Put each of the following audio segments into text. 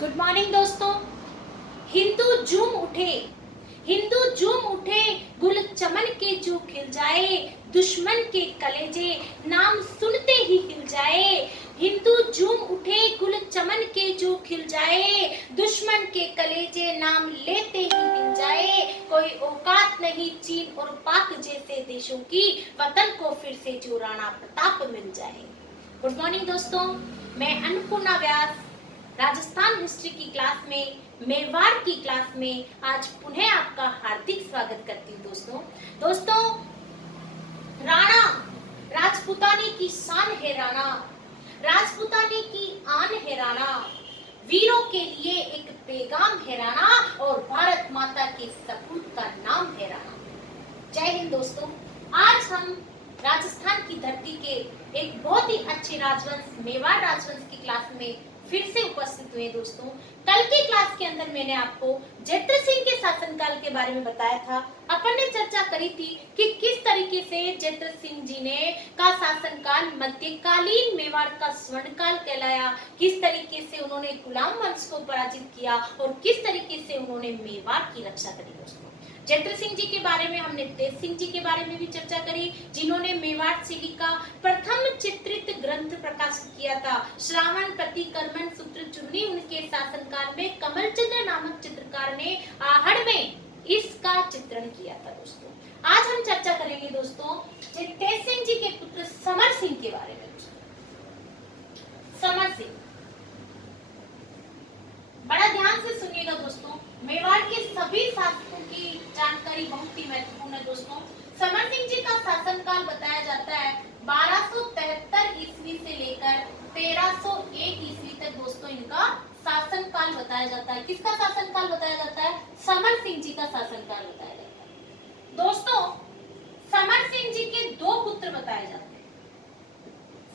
Good morning दोस्तों। हिंदू झूम उठे, हिंदू झूम उठे, गुल चमन के जो खिल जाए, दुश्मन के कलेजे नाम सुनते ही हिल जाए। हिंदू झूम उठे, गुल चमन के जो खिल जाए, दुश्मन के कलेजे नाम लेते ही हिल जाए। कोई औकात नहीं चीन और पाक जैसे देशों की, वतन को फिर से जो राणा प्रताप मिल जाए। गुड मॉर्निंग दोस्तों, मैं अन्नपूर्णा व्यास राजस्थान हिस्ट्री की क्लास में, मेवाड़ की क्लास में आज पुनः आपका हार्दिक स्वागत करती हूँ। दोस्तों राणा, राजपूतानी की शान है राणा, राजपूतानी की आन है राणा, वीरों के लिए एक पैगाम है राणा, और भारत माता के सपूत का नाम है राणा। जय हिंद दोस्तों। आज हम राजस्थान की धरती के एक बहुत ही अच्छे राजवंश मेवाड़ राजवंश की क्लास में फिर से उपस्थित हुए। दोस्तों कल की क्लास के अंदर मैंने आपको जैत्र सिंह के शासनकाल के बारे में बताया था। अपन ने चर्चा करी थी कि किस तरीके से जैत्र सिंह जी ने का शासनकाल मध्यकालीन मेवाड़ का स्वर्णकाल कहलाया, किस तरीके से उन्होंने गुलाम वंश को पराजित किया और किस तरीके से उन्होंने मेवाड़ की रक्षा करी। दोस्तों जैत्र सिंह जी के बारे में हमने तेज सिंह जी के बारे में भी चर्चा करी, जिन्होंने मेवाड़ शैली का प्रथम चित्रित ग्रंथ प्रकाशित किया था। श्रावण प्रतिकर्मण सूत्र चूर्णी उनके शासनकाल में कमलचंद्र नामक चित्रकार ने आहड़ में इसका चित्रण किया था। दोस्तों आज हम चर्चा करेंगे दोस्तों तेज सिंह जी के पुत्र समर सिंह के बारे में। समर सिंह, बड़ा ध्यान से सुनिएगा दोस्तों, मेवाड़ के सभी शासकों की जानकारी बहुत ही महत्वपूर्ण है। दोस्तों समर सिंह जी का शासनकाल बताया जाता है 1273 ईस्वी से लेकर 1301 ईस्वी तक। दोस्तों इनका शासनकाल बताया जाता है। किसका शासनकाल बताया जाता है? समर सिंह जी का शासनकाल बताया जाता है। दोस्तों समर सिंह जी के दो पुत्र बताए जाते हैं।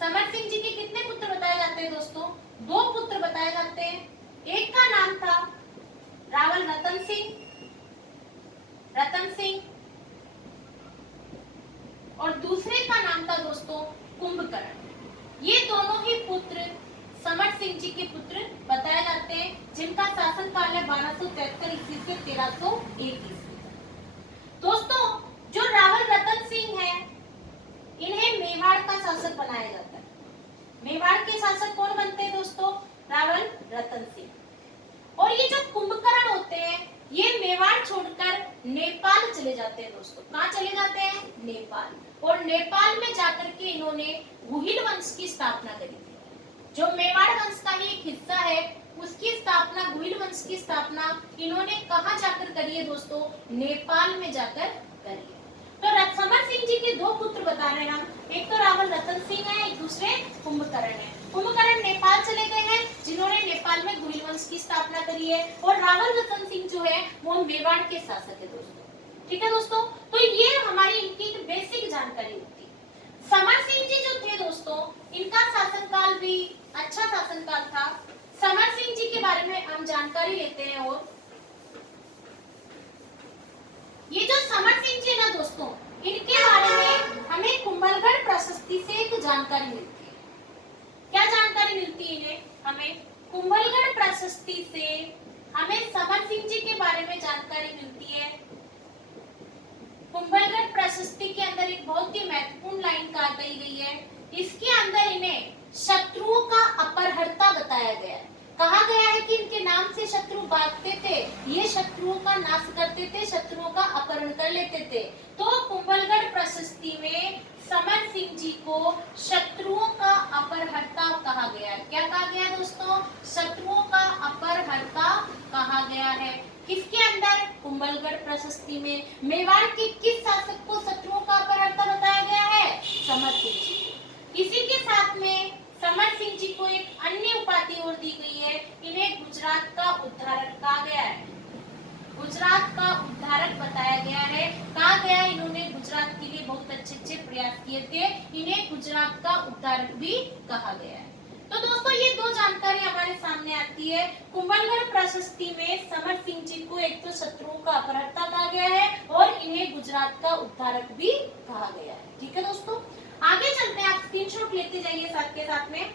समर सिंह जी के कितने पुत्र बताए जाते हैं? दोस्तों दो पुत्र बताए जाते हैं। एक का नाम था रावल रतन सिंह, और दूसरे का नाम था दोस्तों कुंभकर्ण। ये दोनों ही पुत्र समर सिंह जी के पुत्र बताए जाते हैं, जिनका शासनकाल है 1273 ईस्वी से 1301 ईस्वी तक। दोस्तों जो रावल रतन सिंह है, इन्हें मेवाड़ का शासक बनाया जाता है। मेवाड़ के शासक कौन बनते हैं दोस्तों? रावल रतन सिंह। और ये जो कुंभकर्ण होते हैं, ये मेवाड़ छोड़कर नेपाल चले जाते हैं। दोस्तों कहाँ चले जाते हैं? नेपाल। और नेपाल में जाकर के इन्होंने गुहिल वंश की स्थापना करी थी। जो मेवाड़ वंश का ही एक हिस्सा है, उसकी स्थापना, गुहिल वंश की स्थापना इन्होंने कहाँ जाकर करी है दोस्तों? नेपाल में जाकर करी है। तो समर सिंह जी के दो पुत्र बता रहे हैं हम, एक तो रावल रतन सिंह है, एक दूसरे कुंभकर्ण है। कुंभकर्ण नेपाल चले गए हैं, जिन्होंने नेपाल में गुहिल वंश की स्थापना करी है, और रावल रतन सिंह जो है वो मेवाड़ के शासक है। दोस्तों ठीक है दोस्तों, तो ये हमारी इनकी बेसिक जानकारी होती है। समर सिंह जी जो थे दोस्तों, इनका शासनकाल भी अच्छा शासनकाल था। समर सिंह जी के बारे में हम जानकारी लेते हैं। और ये जो समर सिंह जी ना दोस्तों, इनके बारे में हमें कुंभलगढ़ प्रशस्ति से एक जानकारी मिलती है। क्या जानकारी मिलती है इन्हें? हमें कुंभलगढ़ प्रशस्ति से हमें समर सिंह जी के बारे में जानकारी मिलती है। कुंभलगढ़ प्रशस्ति के अंदर एक बहुत ही महत्वपूर्ण लाइन कही गई है। इसके अंदर इन्हें शत्रुओं का अपहर्ता बताया गया है। कहा गया है कि इनके नाम से शत्रु भागते थे, ये शत्रुओं का नाश करते थे, शत्रुओं का अपहरण कर लेते थे। तो कुंभलगढ़ प्रशस्ति में समर सिंह जी को शत्रुओं का अपहर्ता कहा गया है। क्या कहा गया दोस्तों? शत्रुओं का अपहर्ता कहा गया है। किसके अंदर? कुंभलगढ़ प्रशस्ति में। मेवाड़ के किस शासक को शत्रुओं का अपहर्ता बताया गया है? समर सिंह जी। इसी के साथ में समर सिंह जी को एक अन्य उपाधि और दी गई है, इन्हें गुजरात का उद्धारक कहा गया है। गुजरात का उद्धारक बताया गया है। कहा गया इन्होंने गुजरात के लिए बहुत अच्छे प्रयास किए थे, इन्हें गुजरात का उद्धारक भी कहा गया है। तो दोस्तों ये दो जानकारी हमारे सामने आती है। कुंभलगढ़ प्रशस्ति में समर सिंह जी को एक तो शत्रुओं का अपहर्ता कहा गया है, और इन्हें गुजरात का उद्धारक भी कहा गया है। ठीक है दोस्तों, आगे चलते हैं, आप स्क्रीनशॉट लेते जाइए साथ के साथ में।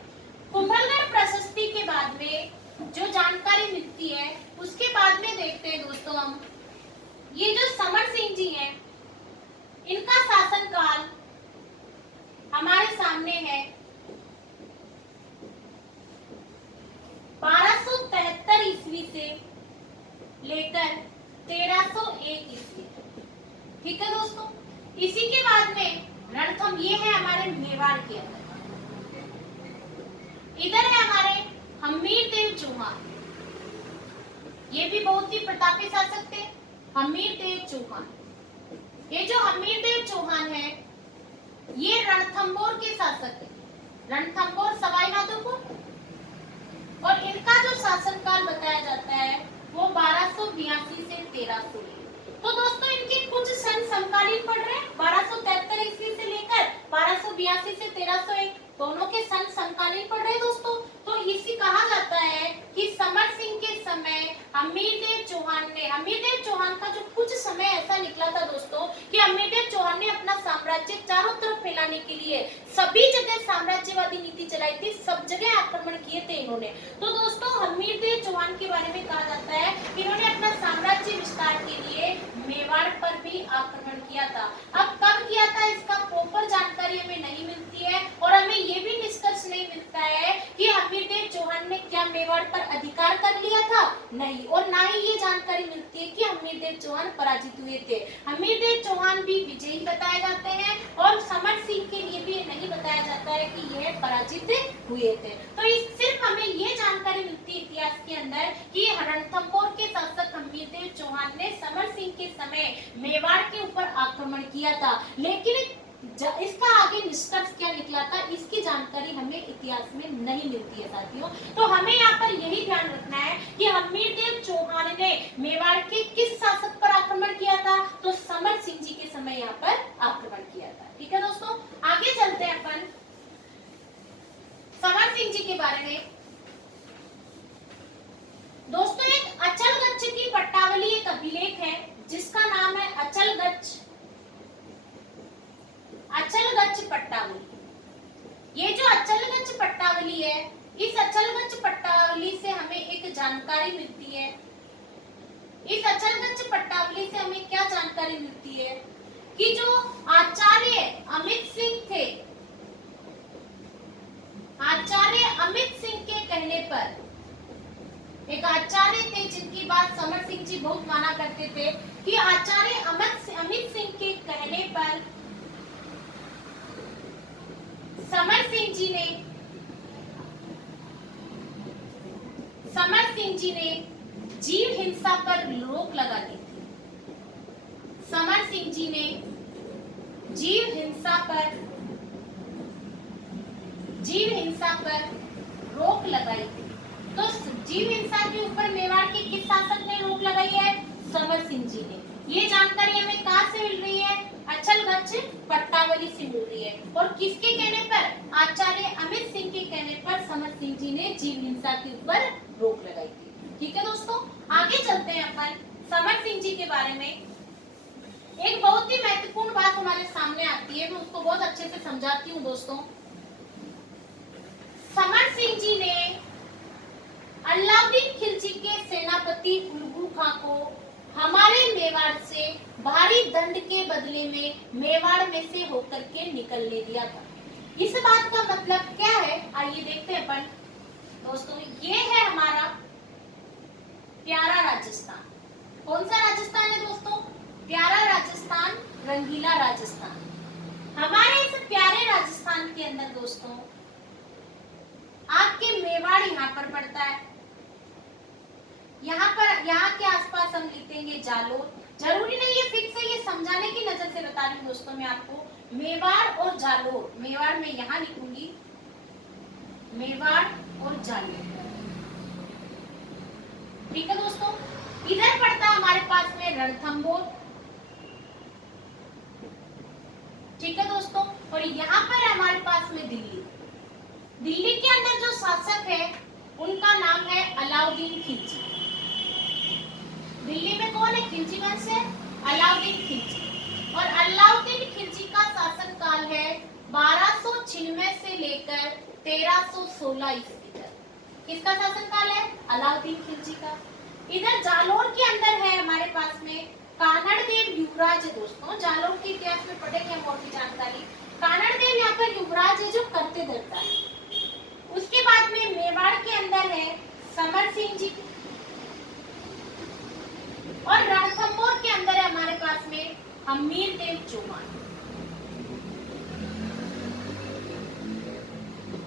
कुंभलगढ़ प्रशस्ति के बाद में जो जानकारी जानकारी मिलती है उसके बाद में देखते हैं दोस्तों हम। ये जो समर सिंह जी हैं, इनका शासनकाल हमारे सामने है 1273 ईस्वी से लेकर 1301 ईस्वी। ठीक है दोस्तों। इसी के बाद में रणथंभ, ये है हमारे मेवाड़ के अंदर। इधर है हमारे हमीरदेव चौहान, ये भी बहुत ही प्रतापी शासक थे, हमीरदेव चौहान। ये जो हमीरदेव चौहान है, ये रणथंभौर के शासक है, रणथंभौर सवाई माधोपुर। और इनका जो शासनकाल बताया जाता है वो 1282 से 1300। तो दोस्तों इनके कुछ सन समकालीन पढ़ रहे हैं, 1273 ईस्वी से लेकर 1282 से 1301, दोनों के सन समकालीन पढ़ रहे हैं दोस्तों। तो इसी कहा जाता है कि समर सिंह के समय हमीरदेव चौहान का जो कुछ समय ऐसा निकला था दोस्तों कि हमीरदेव चौहान ने अपना साम्राज्य चारों तरफ फैलाने के लिए सभी जगह साम्राज्यवादी नीति चलाई थी, सब जगह आक्रमण किए थे इन्होंने। तो दोस्तों हमीरदेव चौहान के बारे में कहा जाता है कि इन्होंने अपना साम्राज्य विस्तार के लिए मेवाड़ पर भी आक्रमण किया था। अब कब किया था इसका प्रॉपर जानकारी हमें नहीं मिलती है, और हमें ये भी निष्कर्ष नहीं मिलता है कि हमीरदेव चौहान ने क्या मेवाड़ पर अधिकार कर लिया था, नहीं। और ना ही ये जानकारी मिलती है कि हमीरदेव चौहान पराजित हुए थे। हमीरदेव चौहान भी विजयी बताए जाते हैं, और समर सिंह के लिए भी नहीं बताया जाता है कि यह पराजित हुए थे। तो इस सिर्फ हमें ये जानकारी मिलती है इतिहास के अंदर कि रणथंभौर के शासक हमीरदेव चौहान ने समर सिंह के समय मेवाड़ के ऊपर आक्रमण किया था, लेकिन इसका आगे निष्कर्ष क्या निकला था इसकी जानकारी हमें इतिहास में नहीं मिलती है साथियों। तो हमें यहाँ पर यही ध्यान रखना है कि हमीरदेव चौहान ने मेवाड़ के किस शासक पर आक्रमण किया था, तो समर सिंह जी के समय यहाँ पर आक्रमण किया था। ठीक है दोस्तों, आगे चलते हैं अपन समर सिंह जी के बारे में। दोस्तों एक अचलगच्छ की पट्टावली एक अभिलेख है जिसका नाम है अचलगच्छ पट्टावली। ये जो अचलगच्छ पट्टावली है, इस अचलगच्छ पट्टावली से हमें एक जानकारी मिलती है। इस अचलगच्छ पट्टावली से हमें क्या जानकारी मिलती है कि जो आचार्य अमित सिंह थे, आचार्य अमित सिंह के कहने पर, एक आचार्य थे जिनकी बात समर सिंह जी बहुत माना करते थे, कि आचार्य अमित सिंह के कहने पर समर सिंह जी ने जीव हिंसा पर रोक लगा दी थी। समर सिंह जी ने जीव हिंसा पर रोक लगाई थी। तो जीव हिंसा के ऊपर मेवाड़ के किस शासक ने रोक लगाई है? समर सिंह जी ने। ये जानकारी हमें कहाँ से मिल रही है? अचलगच्छ पट्टावली से मिल रही है। और किसके कहने पर? आचार्य अमित सिंह के कहने पर समर सिंह जी ने जीव हिंसा के ऊपर रोक लगाई थी। ठीक है दोस्तों, आगे चलते हैं अपन समर सिंह जी के बारे में। एक बहुत ही महत्वपूर्ण बात हमारे सामने आती है, मैं उसको बहुत अच्छे से समझाती हूँ दोस्तों। समर सिंह जी ने अलाउद्दीन खिलजी के सेनापति बुलबुल खां को हमारे मेवाड़ से भारी दंड के बदले में मेवाड़ में से होकर के निकलने दिया था। इस बात का मतलब क्या है, आइए देखते हैं अपन दोस्तों। ये है हमारा प्यारा राजस्थान। कौन सा राजस्थान है दोस्तों? प्यारा राजस्थान, रंगीला राजस्थान। हमारे इस प्यारे राजस्थान के अंदर दोस्तों आपके मेवाड़ यहाँ पर पड़ता है। यहाँ के आसपास हम लिखेंगे जालोर। जरूरी नहीं है फिक्स है, ये समझाने की नजर से बता रही हूँ दोस्तों मैं आपको। मेवाड़ और जालोर, मेवाड़ में यहाँ लिखूंगी, मेवाड़ और जालोर। ठीक है दोस्तों, इधर पड़ता है हमारे पास में रणथंभौर। ठीक है दोस्तों, और यहाँ पर है हमारे पास में दिल्ली। दिल्ली के अंदर जो शासक है उनका नाम है अलाउद्दीन खिलजी। दिल्ली में कौन है? खिलजी वंश है, अलाउद्दीन खिलजी। और अलाउद्दीन खिलजी का शासन काल है 1296 से लेकर 1316 ईस्वी तक। किसका शासन काल है? अलाउद्दीन अलाउद्दीन खिलजी का। इधर जालोर के अंदर है हमारे पास में कानड़देव युवराज है दोस्तों। जालोर के इतिहास में पढ़ेंगे हम और भी जानकारी। कानड़देव यहाँ पर युवराज है जो करते धरता है। उसके बाद में मेवाड़ के अंदर है समर सिंह जी और रणथंभौर के अंदर है हमारे पास में हमीरदेव चौहान।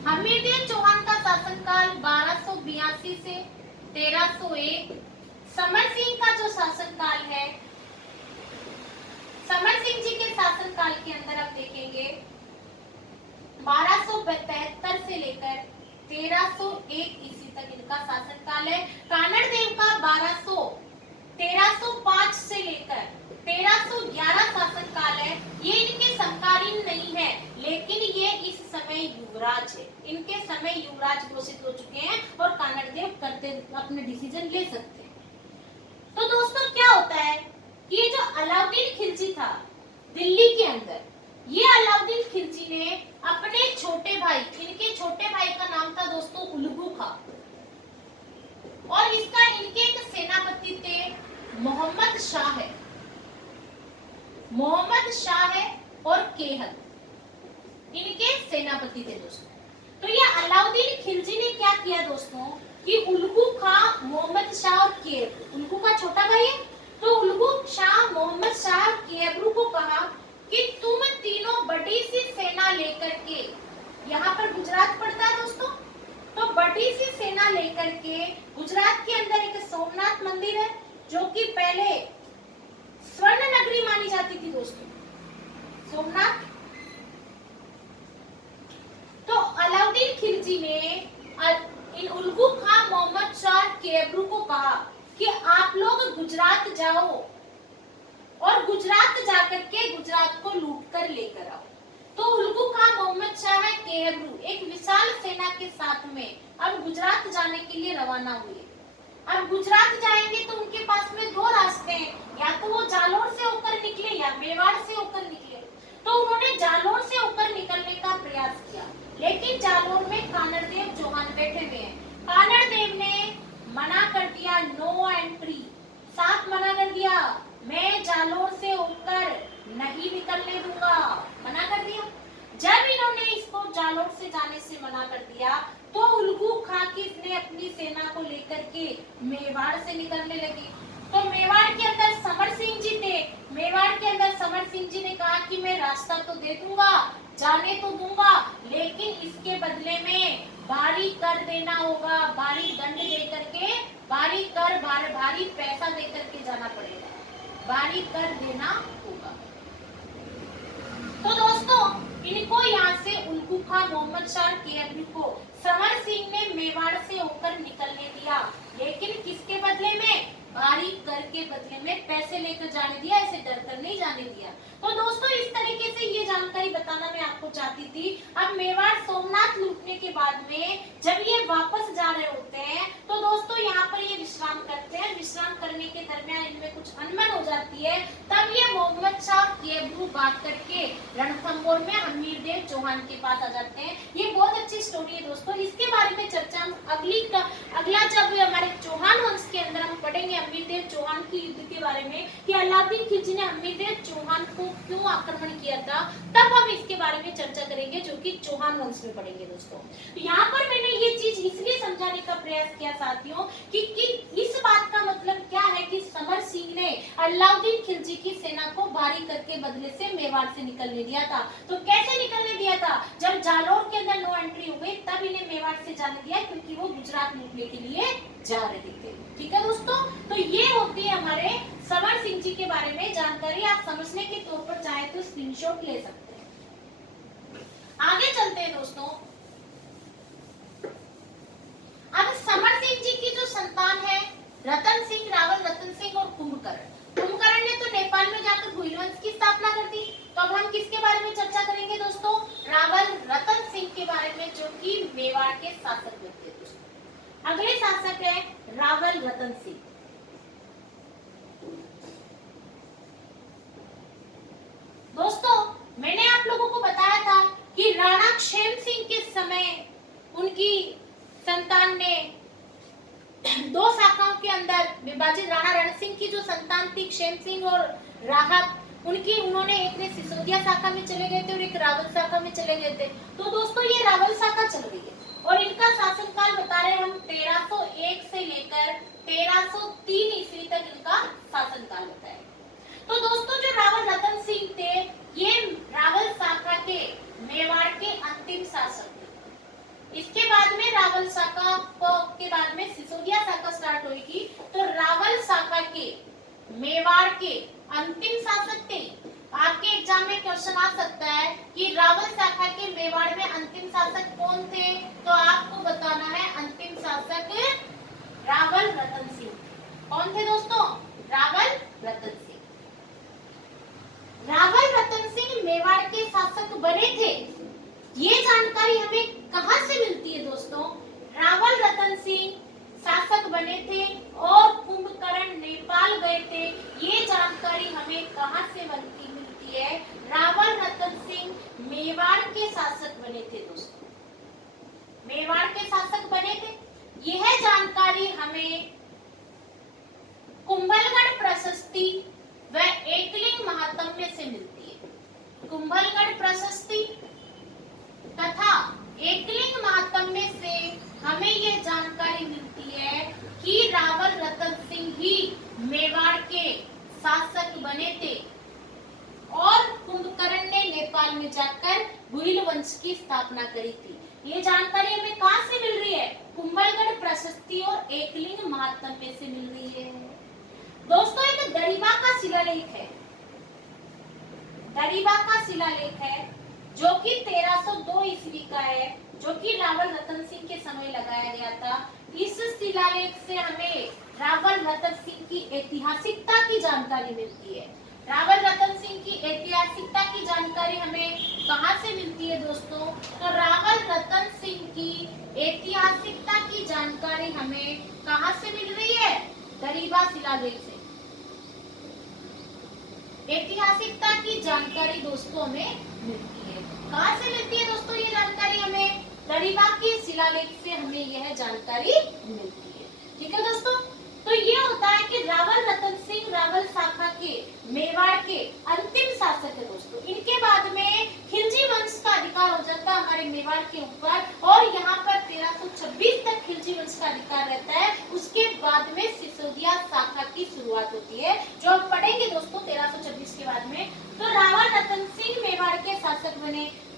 हमीरदेव चौहान का शासनकाल 1282 से 1301। समर सिंह का जो शासनकाल है, समर सिंह जी के शासनकाल के अंदर आप देखेंगे 1272 से लेकर 1301 ईस्वी तक इनका शासनकाल है। कानड़देव का 1305 से लेकर 1311 शासनकाल है। ये इनके समकालीन नहीं है, लेकिन ये इस समय युवराज है। इनके समय युवराज घोषित हो चुके हैं और कानड़देव करते अपने डिसीजन ले सकते हैं। तो दोस्तों क्या होता है कि ये जो अलाउद्दीन खिलजी था दिल्ली के अंदर, ये अलाउद्दीन खिलजी ने अपने छोटे भाई, इनके छोटे भाई का नाम था दोस्तों उलगू खां, और इसका इनके एक सेनापति थे मोहम्मद शाह है, मोहम्मद शाह है और केहल, इनके सेनापति थे दोस्तों। तो ये अलाउद्दीन खिलजी ने क्या किया दोस्तों कि उलगू खां, मोहम्मद शाह और केहल, उलगू का छोटा भाई है, तो उलगू शाह, मोहम्मद शाह और केहल को कहा कि तुम तीनों बड़ी सी सेना लेकर के, यहाँ पर गुजरात पड़ता है दोस्तों, तो बड़ी सी सेना लेकर के गुजरात के अंदर एक सोमनाथ मंदिर है जो कि पहले स्वर्ण नगरी मानी जाती थी दोस्तों, सोमनाथ। तो अलाउद्दीन खिलजी ने इन उलगू खां, मोहम्मद शाह, केबरू को कहा कि आप लोग गुजरात जाओ और गुजरात जाकर के गुजरात को लूट कर लेकर आओ। तो उलगू खां, मोहम्मद शाह, केबरू एक विशाल सेना के साथ में अब गुजरात जाने के लिए रवाना हुए। अब गुजरात जाएंगे तो उनके पास में दो रास्ते हैं, या तो वो जालोर से होकर निकले या मेवाड़ से होकर निकले। तो उन्होंने जालोर से होकर निकलने का प्रयास किया, लेकिन जालोर में कानड़देव चौहान बैठे हुए हैं। कानड़देव ने मना कर दिया, नो एंट्री, साफ मना कर दिया, मैं जालोर से होकर नहीं निकलने दूंगा, मना कर दिया। जब इन्होंने इसको जालोर से जाने से मना कर दिया तो उलगू खां ने अपनी सेना को लेकर के मेवाड़ से निकलने लगी। तो मेवाड़ के अंदर समर सिंह जी थे। मेवाड़ के अंदर समर सिंह जी ने कहा कि मैं रास्ता तो दे दूंगा, जाने तो दूंगा, लेकिन इसके बदले में भारी कर देना होगा, भारी दंड दे करके, भारी कर, भारी पैसा दे करके जाना पड़ेगा, भारी कर देना होगा। तो दोस्तों इनको यहाँ से उलगू खां, मोहम्मद शाह, केबरू को समर सिंह ने मेवाड़ से होकर निकलने दिया, लेकिन किसके बदले में? भारी कर के बदले में पैसे लेकर जाने दिया, ऐसे डर कर नहीं जाने दिया। तो दोस्तों इस तरीके से ये जानकारी बताना मैं आपको चाहती थी। अब मेवाड़ सोमनाथ लूटने के बाद में जब ये वापस जा रहे होते हैं तो दोस्तों यहाँ पर ये विश्राम करते हैं। विश्राम करने के दरमियान इनमें कुछ अनबन हो जाती है, तब ये मोहम्मद शाह, केबरू बात करके रणथंभौर में हमीरदेव चौहान के पास आ जाते हैं। ये बहुत अच्छी स्टोरी है दोस्तों, इसके बारे में चर्चा हम अगला जब हमारे चौहान वंश के अंदर हम पढ़ेंगे हमीरदेव चौहान की युद्ध के बारे में कि अलाउद्दीन खिलजी ने हमीरदेव चौहान को क्यों आक्रमण किया था, तब हम इसके बारे में चर्चा करेंगे, जो कि चौहान वंश में पढ़ेंगे दोस्तों। तो यहाँ पर मैंने ये चीज इसलिए समझाने का प्रयास किया साथियों कि इस बात का मतलब क्या है कि समर सिंह ने अलाउद्दीन खिलजी की सेना को भारी करके बदले से मेवाड़ से निकलने दिया था। तो कैसे निकलने दिया था? जब जालोर के अंदर नो एंट्री हो गई तब इन्हें मेवाड़ से जाने दिया, क्योंकि वो गुजरात लूटने के लिए जा रहे थे। ठीक है दोस्तों, तो ये होती है हमारे समर सिंह जी के बारे में जानकारी। आप समझने के तौर पर चाहे तो स्क्रीनशॉट ले सकते हैं। आगे चलते हैं दोस्तों। अब समर सिंह जी की जो संतान है रतन सिंह, रावल रतन सिंह और कुंभकर्ण। कुंभकर्ण ने तो नेपाल में जाकर भुइल वंश की स्थापना कर दी। तो अब हम किसके बारे में चर्चा करेंगे दोस्तों? रावल रतन सिंह के बारे में, जो कि मेवाड़ के शासक थे दोस्तों। अगले शासक है रावल रतन सिंह। दोस्तों मैंने आप लोगों को बताया था कि राणा क्षेम सिंह के दो शाखाओं के अंदर विभाजित राणा रण सिंह की जो संतान थी क्षेम सिंह और राहत, उन्होंने एक ने सिसोदिया शाखा में चले गए थे और एक रावल शाखा में चले गए थे। तो दोस्तों ये रावल शाखा चल रही है और इनका शासनकाल बता रहे हम 1301 से लेकर 1303 ईस्वी तक इनका शासनकाल होता है। तो दोस्तों जो रावल रतन सिंह थे ये रावल शाखा के मेवाड़ के अंतिम शासक थे। इसके बाद में रावल शाखा के बाद में सिसोदिया शाखा स्टार्ट हुई। तो रावल शाखा के मेवाड़ के अंतिम शासक थे। आपके एग्जाम में क्वेश्चन आ सकता है कि रावल शाखा के मेवाड़ में अंतिम शासक कौन थे, तो आपको बताना है अंतिम शासक रावल रतन सिंह। कौन थे दोस्तों? रावल रतन सिंह। रावल रतन सिंह मेवाड़ के शासक बने थे, ये जानकारी हमें कहां से मिलती है दोस्तों? रावल रतन सिंह शासक बने थे और कुंभकर्ण नेपाल गए थे, ये जानकारी हमें कहां से मिलती है? रावल रतन सिंह मेवाड़ के शासक बने थे दोस्तों, मेवाड़ के शासक बने थे। यह जानकारी हमें कुंभलगढ़ प्रशस्ति व एकलिंग महात्म्य से मिलती है। कुंभलगढ़ प्रशस्ति तथा एकलिंग महात्म्य से हमें यह जानकारी मिलती है कि रावल रतन सिंह ही मेवाड़ के शासक बने थे और कुंभकर्ण ने नेपाल में जाकर भुइल वंश की स्थापना करी थी। ये जानकारी हमें कहां से मिल रही है? कुंभलगढ़ प्रशस्ति और एकलिंग महात्म्य से मिल रही है। दोस्तों एक दरिबा का शिलालेख है, दरिबा का शिलालेख है जो कि 1302 ईस्वी का है, जो कि रावल रतन सिंह के समय लगाया गया था। इस शिलालेख से हमें रावल रतन सिंह की ऐतिहासिकता की जानकारी मिलती है। रावल रतन सिंह की ऐतिहासिकता की जानकारी हमें कहां से मिलती है दोस्तों? तो रावल रतन सिंह की ऐतिहासिकता की जानकारी हमें कहां से मिल रही है? दरिबा शिलालेख से ऐतिहासिकता की जानकारी दोस्तों हमें मिलती है। कहां से मिलती है दोस्तों ये जानकारी? हमें दरिबा के शिलालेख से हमें यह जानकारी मिलती है। ठीक है दोस्तों, तो ये होता है कि रावल रतन सिंह रावल शाखा के मेवाड़ के अंतिम शासक है दोस्तों। इनके बाद में खिलजी वंश का अधिकार हो जाता है हमारे मेवाड़ के ऊपर और यहाँ पर 1326 तक खिलजी वंश का अधिकार रहता है। उसके बाद में सिसोदिया शाखा की शुरुआत होती है, जो हम पढ़ेंगे दोस्तों 1326 के बाद में। तो रावल रतन सिंह मेवाड़ के शासक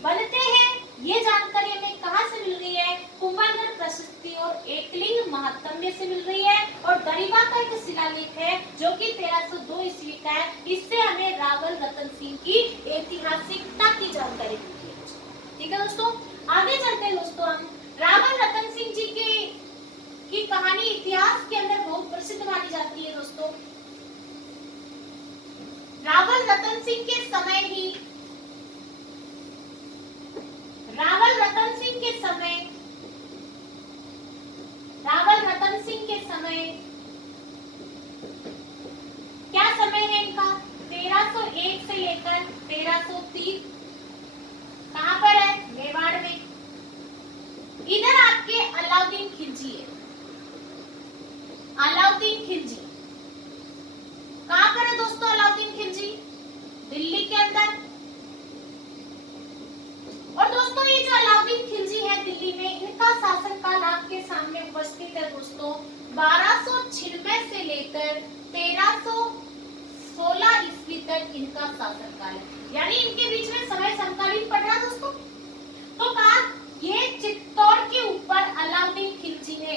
बनते हैं। ये जानकारी हमें कहां से मिल रही है? कुंभलगढ़ प्रशस्ति और एकलिंग महात्म्य से मिल रही है और दरिबा का एक शिलालेख है जो कि 1302 ईस्वी का है। इससे हमें रावल रतन सिंह की ऐतिहासिकता की जानकारी मिलती है दोस्तों। ठीक है दोस्तों, आगे चलते हैं दोस्तों। हम रावल रतन सिंह जी की कहानी इतिहास के अंदर बहुत प्रसिद्ध मानी जाती है दोस्तों। रावल रतन सिंह के समय ही रावल रतन सिंह के समय क्या समय है इनका? 1301 से लेकर 1303। कहां पर है? मेवाड़ में। इधर आपके अलाउद्दीन खिलजी है, अलाउद्दीन खिलजी। कहां पर है दोस्तों अलाउद्दीन खिलजी? दिल्ली के अंदर। और दोस्तों ये जो अलाउद्दीन खिलजी है दिल्ली में, इनका शासनकाल आपके सामने उपस्थित है दोस्तों। 1296 से लेकर 1316 ईस्वी तक इनका शासनकाल है, यानी इनके बीच में समय समकालीन पड़ रहा दोस्तों। तो कहा ये चित्तौड़ के ऊपर अलाउद्दीन खिलजी ने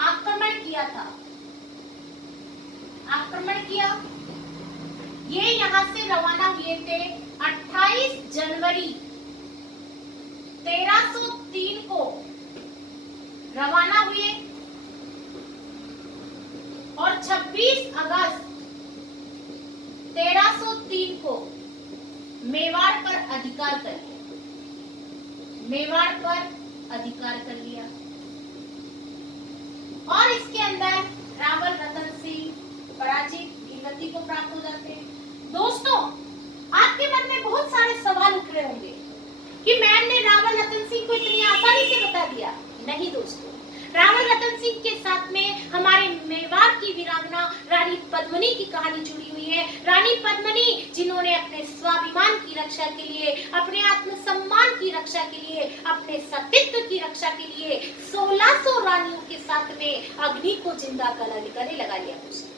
आक्रमण किया था, आक्रमण किया। ये यहाँ से रवाना हुए थे 28 जनवरी 1303 को रवाना हुए और 26 अगस्त 1303 को मेवाड़ पर अधिकार कर लिया, मेवाड़ पर अधिकार कर लिया। और इसके अंदर रावल रतन सिंह पराजित गति को प्राप्त हो जाते हैं। दोस्तों आपके मन में बहुत सारे सवाल उठ रहे होंगे कि मैम ने रावल रतन सिंह को इतनी आसानी से बता दिया। नहीं दोस्तों, रावल रतन सिंह के साथ में हमारे की वीरांगना रानी पद्मिनी की कहानी जुड़ी हुई है। रानी पद्मिनी जिन्होंने अपने स्वाभिमान की रक्षा के लिए, अपने आत्मसम्मान की रक्षा के लिए, अपने सतीत्व की रक्षा के लिए 1600 रानियों के साथ में अग्नि को जिंदा गले लगा लिया दोस्तों।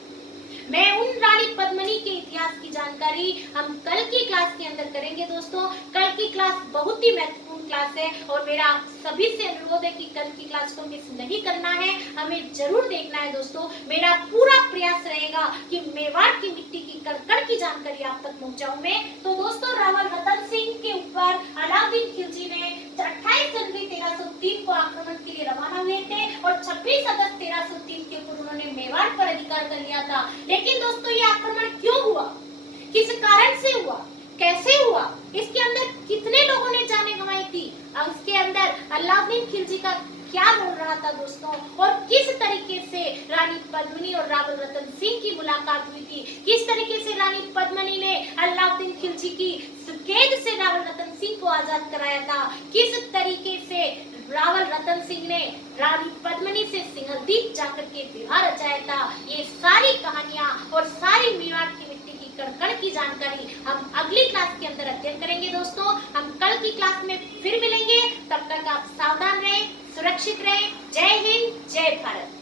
मैं उन रानी पद्मिनी के इतिहास की जानकारी हम कल की क्लास के अंदर करेंगे दोस्तों। कल की क्लास बहुत ही महत्वपूर्ण क्लास है और मेरा आप सभी से अनुरोध है कि कल की क्लास को मिस नहीं करना है, हमें जरूर देखना है दोस्तों। मेरा पूरा प्रयास रहेगा कि मेवाड़ की मिट्टी की कण की जानकारी आप तक पहुंचाऊं मैं। तो दोस्तों, रावल रतन सिंह के ऊपर अलाउद्दीन खिलजी ने 28 जनवरी 1303 को आक्रमण के लिए रवाना हुए थे और 26 अगस्त 1303 के ऊपर उन्होंने मेवाड़ पर अधिकार कर लिया था। लेकिन दोस्तों, ये आक्रमण क्यों हुआ, किस कारण से हुआ, कैसे हुआ, इसके अंदर कितने लोगों ने जाने गंवाई थी, उसके अंदर अलाउद्दीन खिलजी का क्या रोल रहा था दोस्तों, और किस तरीके से रानी पद्मिनी और रावल रतन सिंह की मुलाकात हुई थी, किस तरीके से रानी पद्मिनी ने अलाउद्दीन खिलजी की कैद से रावल रतन सिंह को आजाद कराया था, किस तरीके से रावल रतन सिंह ने रानी पद्मिनी से सिंहलदीप जाकर के विवाह रचाया था, ये सारी कहानियां और सारी मेवाड़ की मिट्टी की कण की जानकारी हम अगली क्लास के अंदर अध्ययन करेंगे दोस्तों। हम कल की क्लास में फिर मिलेंगे, तब तक आप सावधान रहें, सुरक्षित रहें। जय हिंद, जय भारत।